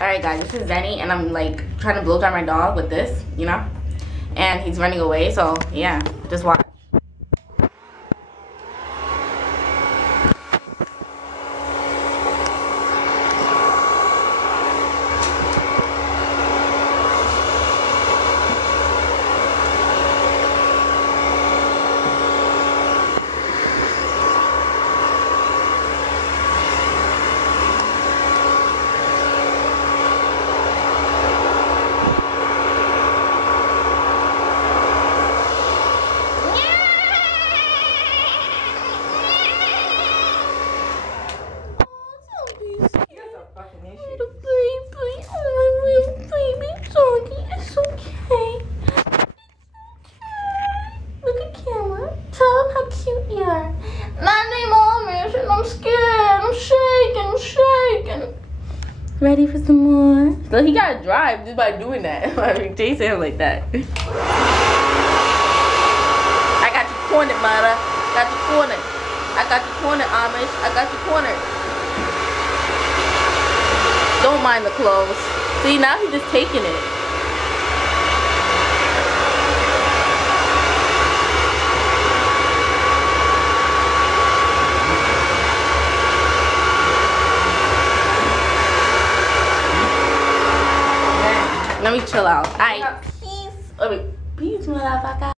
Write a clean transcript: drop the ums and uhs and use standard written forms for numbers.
Alright guys, this is Zennie and I'm like trying to blow dry my dog with this, you know? And he's running away, so yeah, just watch. Cute you are. My name Amish and I'm scared. I'm shaking. Ready for some more? So he gotta drive just by doing that. I mean, chasing him like that. I got you cornered, mother. Got you cornered. I got you cornered, Amish. I got you cornered. Don't mind the clothes. See, now he's just taking it. Let me chill out. Alright, peace. Peace, motherfucker.